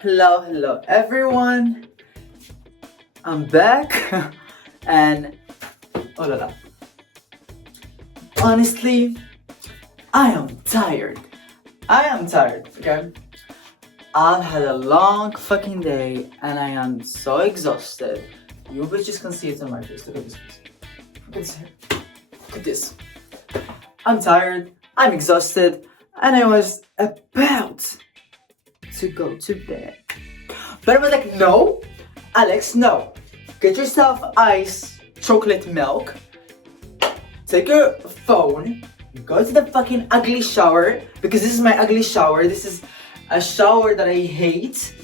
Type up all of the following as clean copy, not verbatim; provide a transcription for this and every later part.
Hello everyone. I'm back and oh la la. Honestly, I am tired. Okay? I've had a long fucking day and I am so exhausted. You bitches can see it on my face. Look at this face. Look at this hair. Look at this. I'm tired, I'm exhausted, and I was about to go to bed. But I was like, no, Alex, no. Get yourself ice chocolate milk, take your phone, go to the fucking ugly shower, because this is my ugly shower. This is a shower that I hate,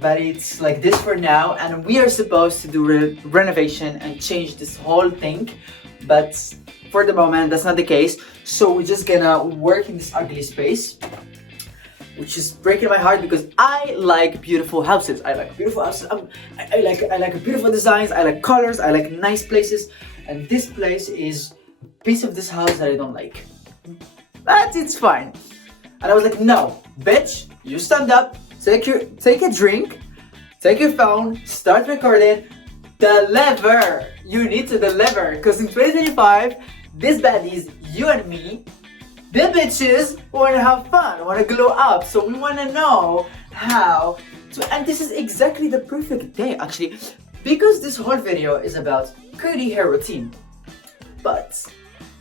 but it's like this for now, and we are supposed to do renovation and change this whole thing, but for the moment that's not the case. So we're just gonna work in this ugly space, which is breaking my heart because I like beautiful houses. I like beautiful houses. I like beautiful designs. I like colors. I like nice places. And this place is a piece of this house that I don't like. But it's fine. And I was like, no, bitch, you stand up, take a drink, take your phone, start recording, deliver. You need to deliver, because in 2025, this baddies, you and me, the bitches want to have fun, want to glow up, so we want to know how to, and this is exactly the perfect day actually, because this whole video is about curly hair routine, but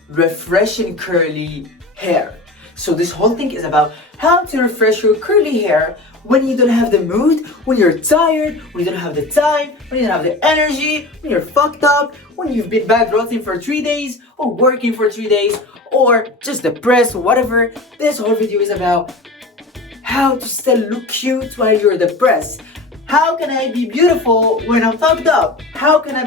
refreshing curly hair. So this whole thing is about how to refresh your curly hair when you don't have the mood, when you're tired, when you don't have the time, when you don't have the energy, when you're fucked up, when you've been bad routine for 3 days, or working for 3 days, or just depressed, whatever. This whole video is about how to still look cute while you're depressed. How can I be beautiful when I'm fucked up? How can I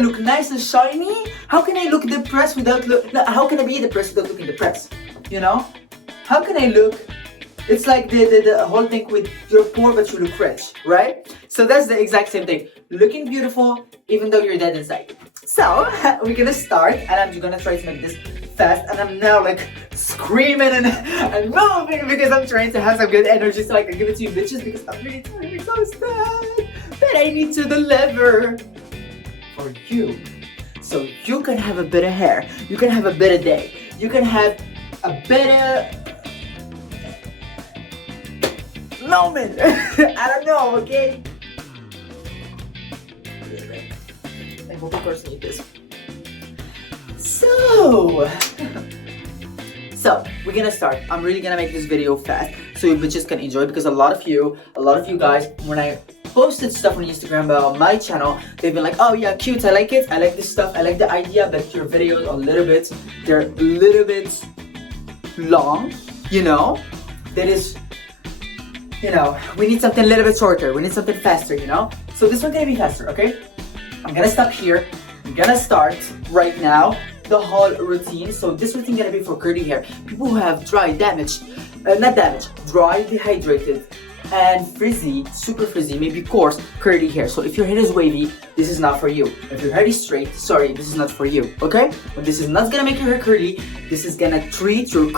look nice and shiny? How can I look depressed without how can I be depressed without looking depressed? You know? How can I look? It's like the whole thing with you're poor but you look rich, right? So that's the exact same thing. Looking beautiful even though you're dead inside. So we're gonna start, and I'm just gonna try to make this fast, and I'm now like screaming and moving because I'm trying to have some good energy so I can give it to you bitches, because I'm really tired and exhausted. But I need to deliver for you, so you can have a better hair, you can have a better day, you can have a better moment. I don't know, okay? I hope of course need this. So we're gonna start. I'm really gonna make this video fast so you bitches can enjoy, because a lot of you guys, when I posted stuff on Instagram about my channel, they've been like, oh yeah, cute, I like it, I like this stuff, I like the idea, but your videos they're a little bit long, you know? That is, you know, we need something a little bit shorter, we need something faster, you know? So this one's gonna be faster, okay? I'm gonna stop here. I'm gonna start right now the whole routine. So this routine gonna be for curly hair. People who have dry, dehydrated, and frizzy, super frizzy, maybe coarse, curly hair. So if your hair is wavy, this is not for you. If your hair is straight, sorry, this is not for you, okay? But this is not gonna make your hair curly. This is gonna treat your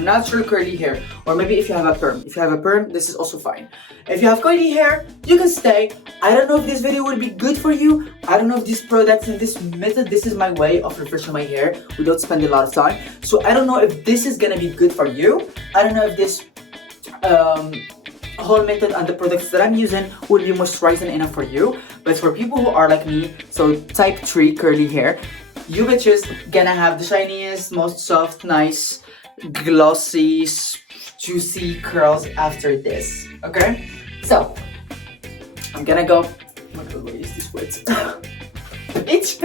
natural curly hair. Or maybe if you have a perm. If you have a perm, this is also fine. If you have curly hair, you can stay. I don't know if this video will be good for you. I don't know if these products and this method, this is my way of refreshing my hair without spending a lot of time. So I don't know if this is gonna be good for you. I don't know if this whole method and the products that I'm using will be moisturizing enough for you. But for people who are like me, so type 3 curly hair, you bitches gonna have the shiniest, most soft, nice, glossy, juicy curls after this, okay? So I'm gonna go, oh my god, what is this word? Itch.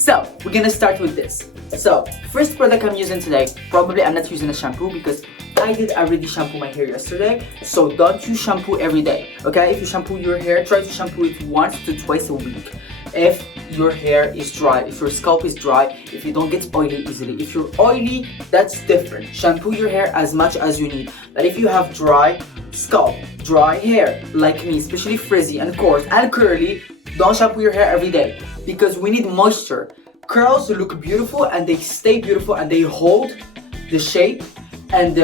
So we're gonna start with this. So first product I'm using today, probably I'm not using a shampoo because I did already shampoo my hair yesterday. So don't use shampoo every day, okay? If you shampoo your hair, try to shampoo it once to twice a week. If your hair is dry, if your scalp is dry, if you don't get oily easily. If you're oily, that's different. Shampoo your hair as much as you need. But if you have dry scalp, dry hair, like me, especially frizzy and coarse and curly, don't shampoo your hair every day, because we need moisture. Curls look beautiful and they stay beautiful and they hold the shape and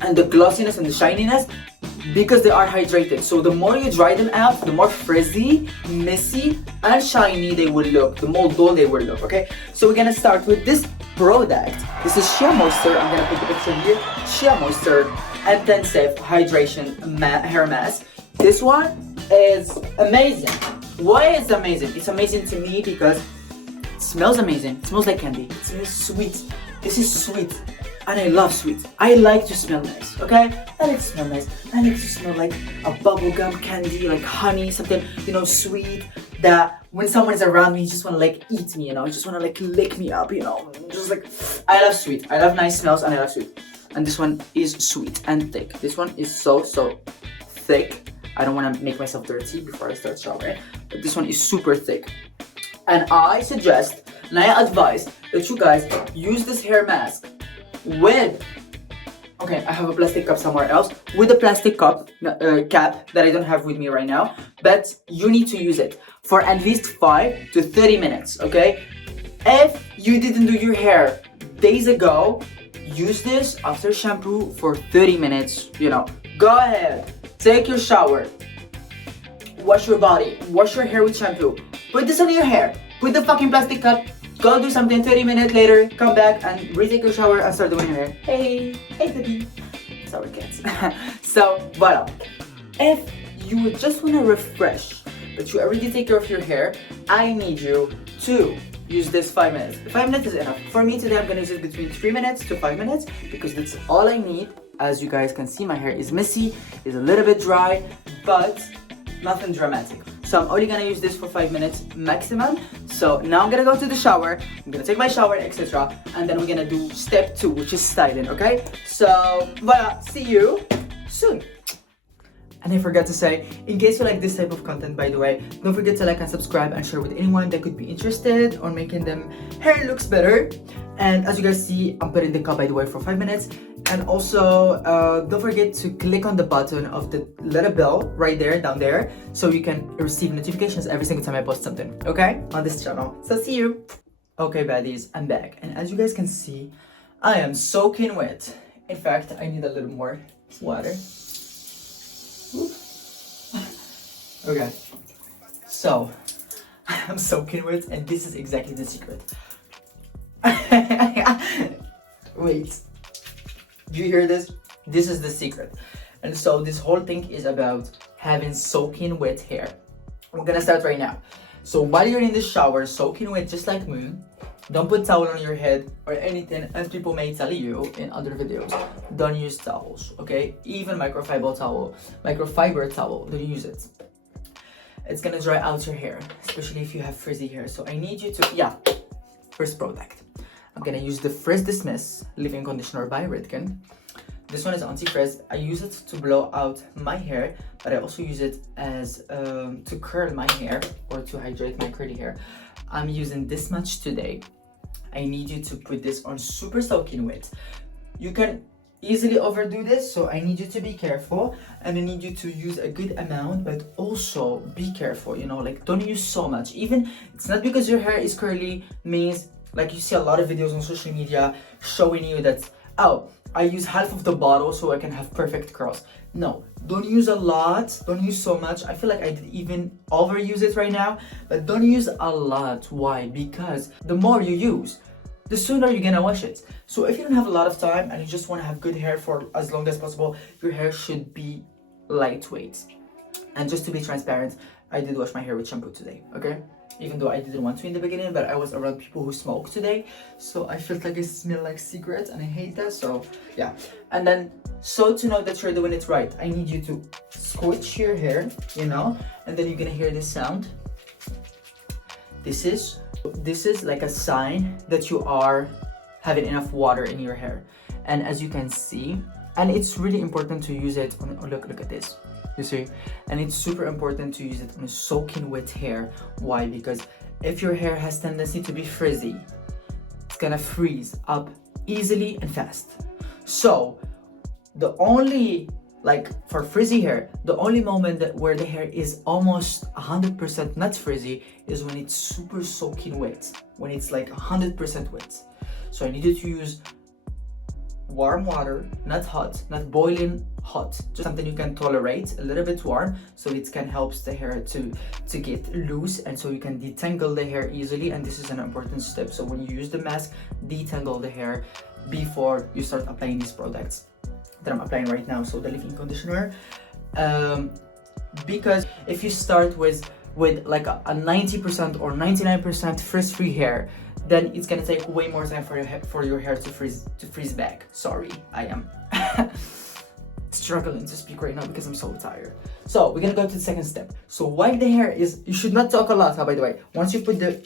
and the glossiness and the shininess because they are hydrated. So the more you dry them out, the more frizzy, messy, and shiny they will look, the more dull they will look, okay? So we're gonna start with this product. This is Shea Moisture. I'm gonna put the picture here. Shea Moisture Intensive Hydration Hair Mask. This one is amazing. Why is it amazing? It's amazing to me because it smells amazing. It smells like candy. It smells sweet. This is sweet. And I love sweet. I like to smell nice, okay? I like to smell nice. I like to smell like a bubblegum candy, like honey, something, you know, sweet, that when someone is around me, you just want to like eat me, you know? You just want to like lick me up, you know? Just like, I love sweet. I love nice smells and I love sweet. And this one is sweet and thick. This one is so thick. I don't want to make myself dirty before I start showering, but this one is super thick. And I suggest and I advise that you guys use this hair mask with, okay, I have a plastic cup somewhere else, with a plastic cup cap that I don't have with me right now, but you need to use it for at least 5 to 30 minutes, okay? If you didn't do your hair days ago, use this after shampoo for 30 minutes, you know. Go ahead, take your shower, wash your body, wash your hair with shampoo, put this on your hair, put the fucking plastic cup, go do something, 30 minutes later, come back and retake your shower and start doing your hair. Hey baby. That's our kids. So, voila. If you would just want to refresh, but you already take care of your hair, I need you to use this 5 minutes. 5 minutes is enough. For me today, I'm going to use it between 3 minutes to 5 minutes because that's all I need. As you guys can see, my hair is messy, is a little bit dry, but nothing dramatic. So I'm only gonna use this for 5 minutes maximum. So now I'm gonna go to the shower, I'm gonna take my shower, etc. And then we're gonna do step 2, which is styling, okay? So, voila, see you soon. And I forgot to say, in case you like this type of content, by the way, don't forget to like and subscribe and share with anyone that could be interested on making them hair looks better. And as you guys see, I'm putting the cup, by the way, for 5 minutes. And also, don't forget to click on the button of the little bell right there, down there, so you can receive notifications every single time I post something, okay? On this channel. So see you. Okay, baddies, I'm back. And as you guys can see, I am soaking wet. In fact, I need a little more water. Okay, so I'm soaking wet, and this is exactly the secret. Wait, do you hear this? This is the secret. And so this whole thing is about having soaking wet hair. We're gonna start right now. So while you're in the shower, soaking wet just like me, don't put towel on your head or anything, as people may tell you in other videos. Don't use towels, okay? Even microfiber towel, don't use it. It's gonna dry out your hair, especially if you have frizzy hair. So I need you to, first product. I'm gonna use the Frizz Dismiss Leave-In Conditioner by Redken. This one is anti-frizz. I use it to blow out my hair, but I also use it as to curl my hair or to hydrate my curly hair. I'm using this much today. I need you to put this on super soaking wet. You can easily overdo this, so I need you to be careful, and I need you to use a good amount, but also be careful, you know, like don't use so much. Even it's not because your hair is curly means, like you see a lot of videos on social media showing you that, oh, I use half of the bottle so I can have perfect curls. No, don't use a lot, don't use so much. I feel like I did even overuse it right now, but don't use a lot. Why? Because the more you use, the sooner you're gonna wash it. So if you don't have a lot of time and you just want to have good hair for as long as possible, your hair should be lightweight. And just to be transparent, I did wash my hair with shampoo today, okay? Even though I didn't want to in the beginning, but I was around people who smoke today, so I felt like I smell like cigarettes and I hate that, so yeah. And then, so to know that you're doing it right, I need you to squish your hair, you know, and then you're gonna hear this sound. This is like a sign that you are having enough water in your hair. And as you can see, and it's really important to use it on, look at this. You see? And it's super important to use it on a soaking wet hair. Why? Because if your hair has tendency to be frizzy, it's gonna freeze up easily and fast. So the only, like for frizzy hair, the only moment where the hair is almost 100% not frizzy is when it's super soaking wet, when it's like 100% wet. So I need you to use warm water, not hot, not boiling hot, just something you can tolerate, a little bit warm, so it can help the hair to get loose, and so you can detangle the hair easily. And this is an important step. So when you use the mask, detangle the hair before you start applying these products that I'm applying right now. So the leave-in conditioner, because if you start with like a 90% or 99% frizz-free hair, then it's gonna take way more time for your hair to freeze back. Sorry, I am struggling to speak right now because I'm so tired. So we're gonna go to the second step. So wipe the hair is, you should not talk a lot, by the way. Once you put the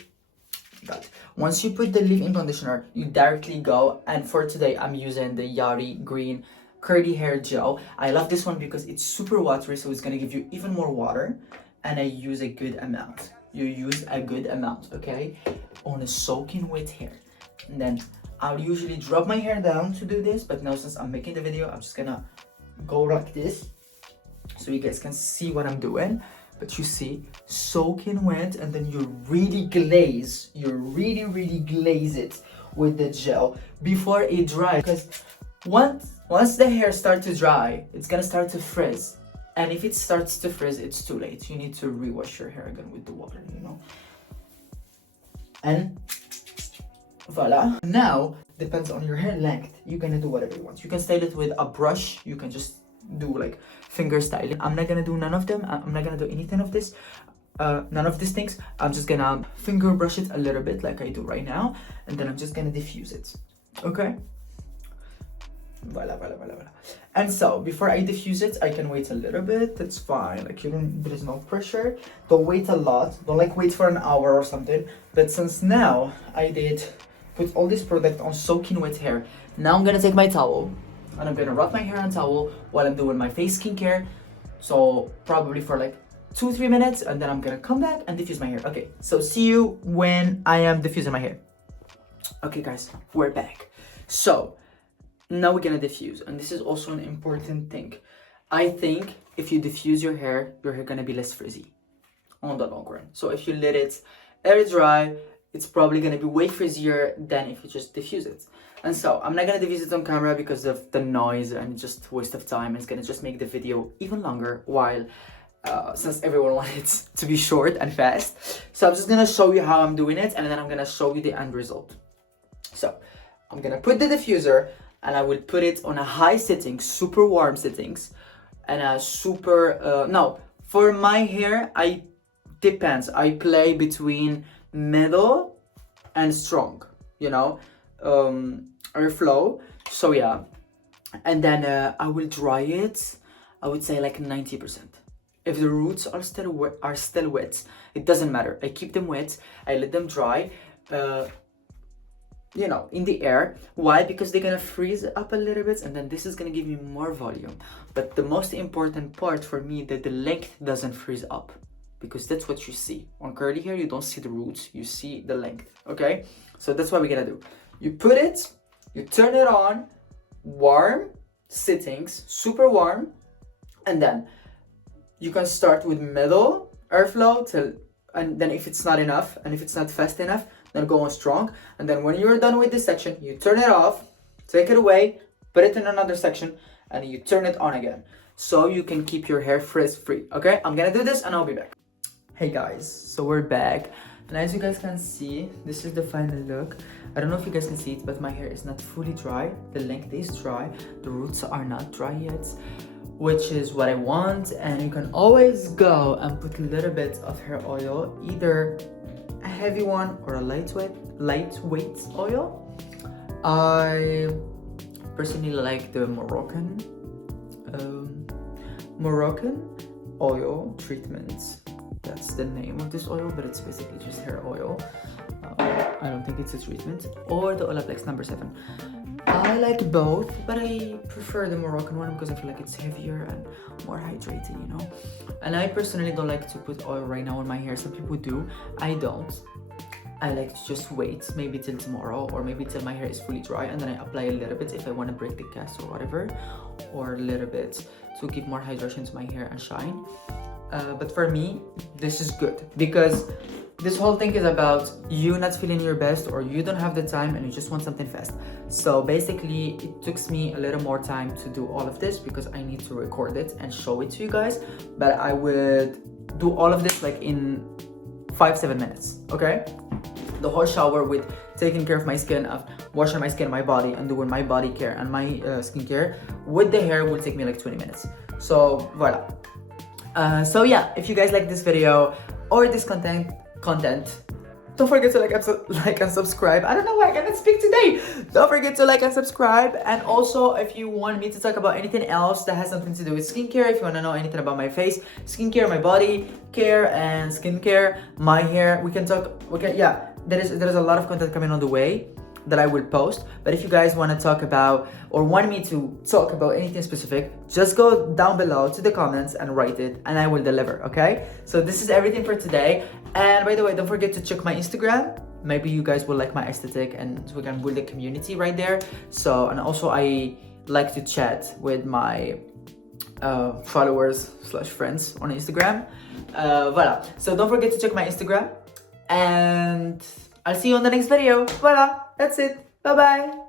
leave-in conditioner, you directly go, and for today I'm using the Yari Green Curly Hair Gel. I love this one because it's super watery, so it's gonna give you even more water, and I use a good amount. You use a good amount, okay, on a soaking wet hair. And then I'll usually drop my hair down to do this, but now since I'm making the video, I'm just gonna go like this so you guys can see what I'm doing. But you see, soaking wet, and then you really glaze, really glaze it with the gel before it dries, because once the hair starts to dry, it's gonna start to frizz. And if it starts to frizz, it's too late. You need to rewash your hair again with the water, you know. And voila. Now, depends on your hair length. You're gonna do whatever you want. You can style it with a brush. You can just do like finger styling. I'm not gonna do none of them. I'm not gonna do anything of this. None of these things. I'm just gonna finger brush it a little bit like I do right now. And then I'm just gonna diffuse it. Okay? Voila. And so before I diffuse it, I can wait a little bit. It's fine. Like there is no pressure. Don't wait a lot. Don't like wait for an hour or something. But since now I did put all this product on soaking wet hair, now I'm gonna take my towel and I'm gonna wrap my hair on towel while I'm doing my face skincare. So probably for like 2-3 minutes, and then I'm gonna come back and diffuse my hair. Okay, so see you when I am diffusing my hair. Okay guys, we're back. So now we're gonna diffuse, and this is also an important thing. I think if you diffuse your hair gonna be less frizzy on the long run. So if you let it air dry, it's probably gonna be way frizzier than if you just diffuse it. And so I'm not gonna diffuse it on camera because of the noise and just waste of time. It's gonna just make the video even longer, while since everyone wanted it to be short and fast. So I'm just gonna show you how I'm doing it, and then I'm gonna show you the end result. So I'm gonna put the diffuser, and I will put it on a high setting, super warm settings, and a super, no, for my hair, depends. I play between middle and strong, you know, airflow. So yeah, and then I will dry it, I would say like 90%. If the roots are still wet, it doesn't matter. I keep them wet, I let them dry, you know, in the air. Why? Because they're gonna freeze up a little bit, and then this is gonna give me more volume. But the most important part for me, that the length doesn't freeze up, because that's what you see on curly hair. You don't see the roots, you see the length. Okay, so that's what we're gonna do. You put it, you turn it on, warm settings, super warm, and then you can start with middle airflow till, and then if it's not enough and if it's not fast enough, then go on strong. And then when you're done with this section, you turn it off, take it away, put it in another section, and you turn it on again, so you can keep your hair frizz free. Okay, I'm gonna do this and I'll be back. Hey guys, so we're back, and as you guys can see, this is the final look. I don't know if you guys can see it, but my hair is not fully dry. The length is dry, the roots are not dry yet, which is what I want. And you can always go and put a little bit of hair oil, either a heavy one or a lightweight oil. I personally like the Moroccan oil treatment. That's the name of this oil, but it's basically just hair oil. I don't think it's a treatment. Or the Olaplex number 7. I like both, but I prefer the Moroccan one because I feel like it's heavier and more hydrated, you know. And I personally don't like to put oil right now on my hair. Some people do. I don't. I like to just wait, maybe till tomorrow, or maybe till my hair is fully dry, and then I apply a little bit if I want to break the cast or whatever, or a little bit to give more hydration to my hair and shine. but for me, this is good because this whole thing is about you not feeling your best or you don't have the time and you just want something fast. So basically, it took me a little more time to do all of this because I need to record it and show it to you guys. But I would do all of this like in 5-7 minutes, okay? The whole shower with taking care of my skin, of washing my skin, my body, and doing my body care and my skincare with the hair will take me like 20 minutes. So voila. So yeah, if you guys like this video or this content, don't forget to like and subscribe. I don't know why I cannot speak today. Don't forget to like and subscribe. And also, if you want me to talk about anything else that has something to do with skincare, if you want to know anything about my face, skincare, my body care and skincare, my hair, we can talk. Yeah, there's a lot of content coming on the way that I will post. But if you guys want to talk about or want me to talk about anything specific, just go down below to the comments and write it and I will deliver, okay? So this is everything for today. And by the way, don't forget to check my Instagram. Maybe you guys will like my aesthetic and we can build a community right there. So, and also I like to chat with my followers/friends on Instagram. Voila. So don't forget to check my Instagram and I'll see you on the next video. Voila, that's it. Bye bye.